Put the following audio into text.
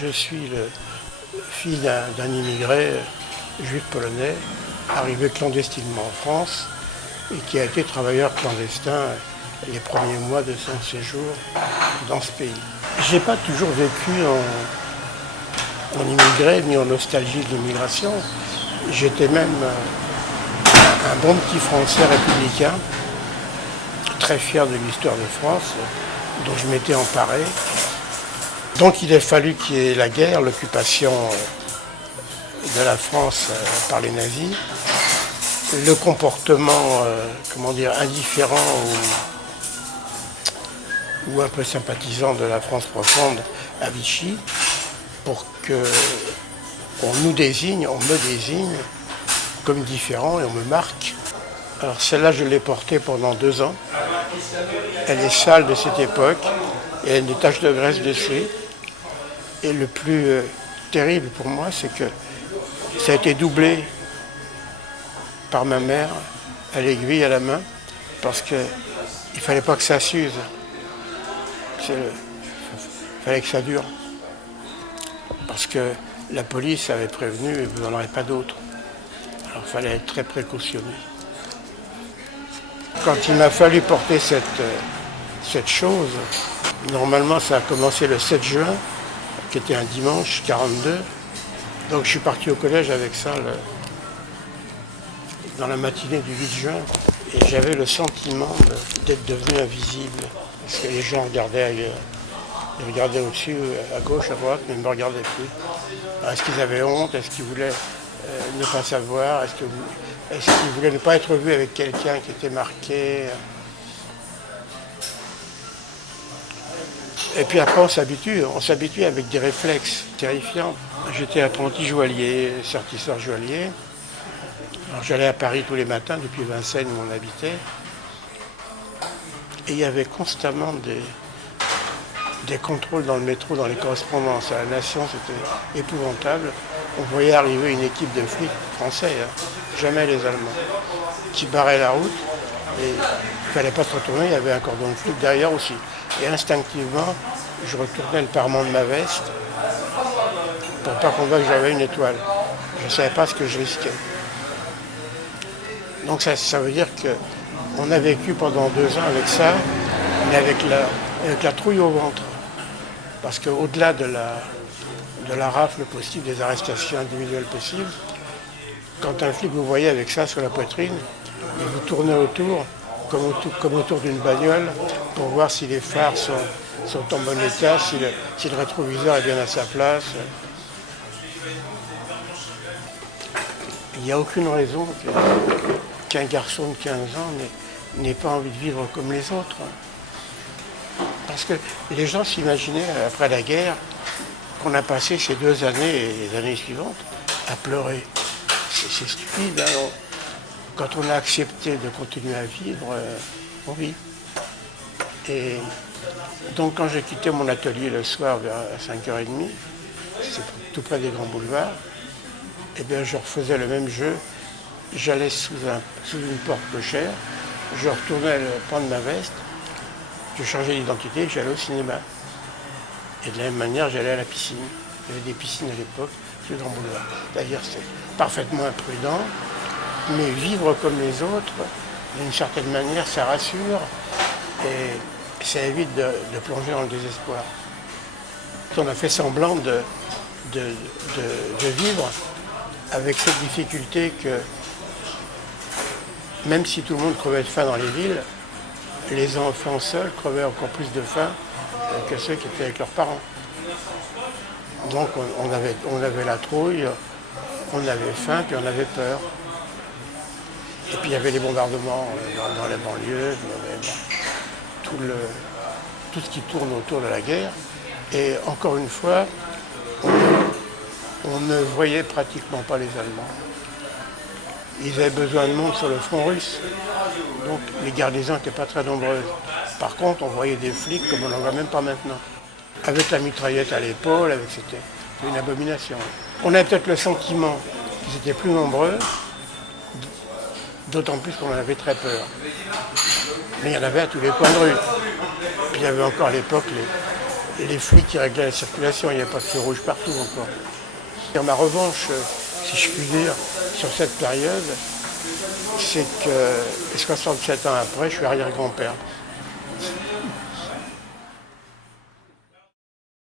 Je suis le fils d'un immigré juif polonais, arrivé clandestinement en France et qui a été travailleur clandestin les premiers mois de son séjour dans ce pays. J'ai pas toujours vécu en immigré ni en nostalgie de l'immigration. J'étais même un bon petit Français républicain, très fier de l'histoire de France, dont je m'étais emparé. Donc il a fallu qu'il y ait la guerre, l'occupation de la France par les nazis, le comportement, indifférent ou un peu sympathisant de la France profonde à Vichy, pour qu'on nous désigne, on me désigne comme différent et on me marque. Alors celle-là, je l'ai portée pendant 2 ans. Elle est sale de cette époque et elle a des taches de graisse dessus. Et le plus terrible pour moi, c'est que ça a été doublé par ma mère à l'aiguille, à la main, parce qu'il ne fallait pas que ça s'use. Il fallait que ça dure. Parce que la police avait prévenu et vous n'en aurez pas d'autres. Alors il fallait être très précautionneux. Quand il m'a fallu porter cette chose, normalement ça a commencé le 7 juin, qui était un dimanche 42. Donc je suis parti au collège avec ça dans la matinée du 8 juin. Et j'avais le sentiment d'être devenu invisible. Parce que les gens regardaient ailleurs. Ils regardaient au-dessus, à gauche, à droite, mais ils ne me regardaient plus. Alors, est-ce qu'ils avaient honte? Est-ce qu'ils voulaient ne pas savoir? Est-ce qu'ils voulaient ne pas être vus avec quelqu'un qui était marqué? Et puis après, on s'habitue avec des réflexes terrifiants. J'étais apprenti joaillier, sertisseur joaillier. Alors j'allais à Paris tous les matins, depuis Vincennes où on habitait. Et il y avait constamment des contrôles dans le métro, dans les correspondances. À la Nation, c'était épouvantable. On voyait arriver une équipe de flics français, jamais les Allemands, qui barraient la route. Et il ne fallait pas se retourner, il y avait un cordon de flics derrière aussi. Et instinctivement, je retournais le parement de ma veste pour ne pas qu'on voie que j'avais une étoile. Je ne savais pas ce que je risquais. Donc ça veut dire qu'on a vécu pendant 2 ans avec ça, mais avec la trouille au ventre. Parce qu'au-delà de la rafle possible, des arrestations individuelles possibles, quand un flic vous voyait avec ça sur la poitrine, il vous tournait autour, comme autour d'une bagnole, pour voir si les phares sont en bon état, si le rétroviseur est bien à sa place. Il n'y a aucune raison qu'un garçon de 15 ans n'ait pas envie de vivre comme les autres. Parce que les gens s'imaginaient, après la guerre, qu'on a passé ces 2 années et les années suivantes à pleurer. C'est stupide. Hein. Quand on a accepté de continuer à vivre, on vit. Et donc quand j'ai quitté mon atelier le soir vers 5h30, c'est tout près des grands boulevards, eh bien je refaisais le même jeu. J'allais sous une porte cochère, je retournais prendre ma veste, je changeais d'identité, j'allais au cinéma. Et de la même manière, j'allais à la piscine. Il y avait des piscines à l'époque sur le Grand Boulevard. D'ailleurs, c'est parfaitement imprudent, mais vivre comme les autres, d'une certaine manière, ça rassure et ça évite de plonger dans le désespoir. On a fait semblant de vivre avec cette difficulté que, même si tout le monde crevait de faim dans les villes, les enfants seuls crevaient encore plus de faim que ceux qui étaient avec leurs parents. Donc on avait la trouille, on avait faim, puis on avait peur. Et puis il y avait les bombardements dans les banlieues, il y avait tout ce qui tourne autour de la guerre. Et encore une fois, on ne voyait pratiquement pas les Allemands. Ils avaient besoin de monde sur le front russe. Donc les garnisons n'étaient pas très nombreuses. Par contre, on voyait des flics comme on n'en voit même pas maintenant. Avec la mitraillette à l'épaule, c'était une abomination. On avait peut-être le sentiment qu'ils étaient plus nombreux, d'autant plus qu'on en avait très peur. Mais il y en avait à tous les coins de rue. Puis il y avait encore à l'époque les flics qui réglaient la circulation, il n'y avait pas de feu rouge partout encore. Et ma revanche, si je puis dire, sur cette période, c'est que 67 ans après, je suis arrière-grand-père.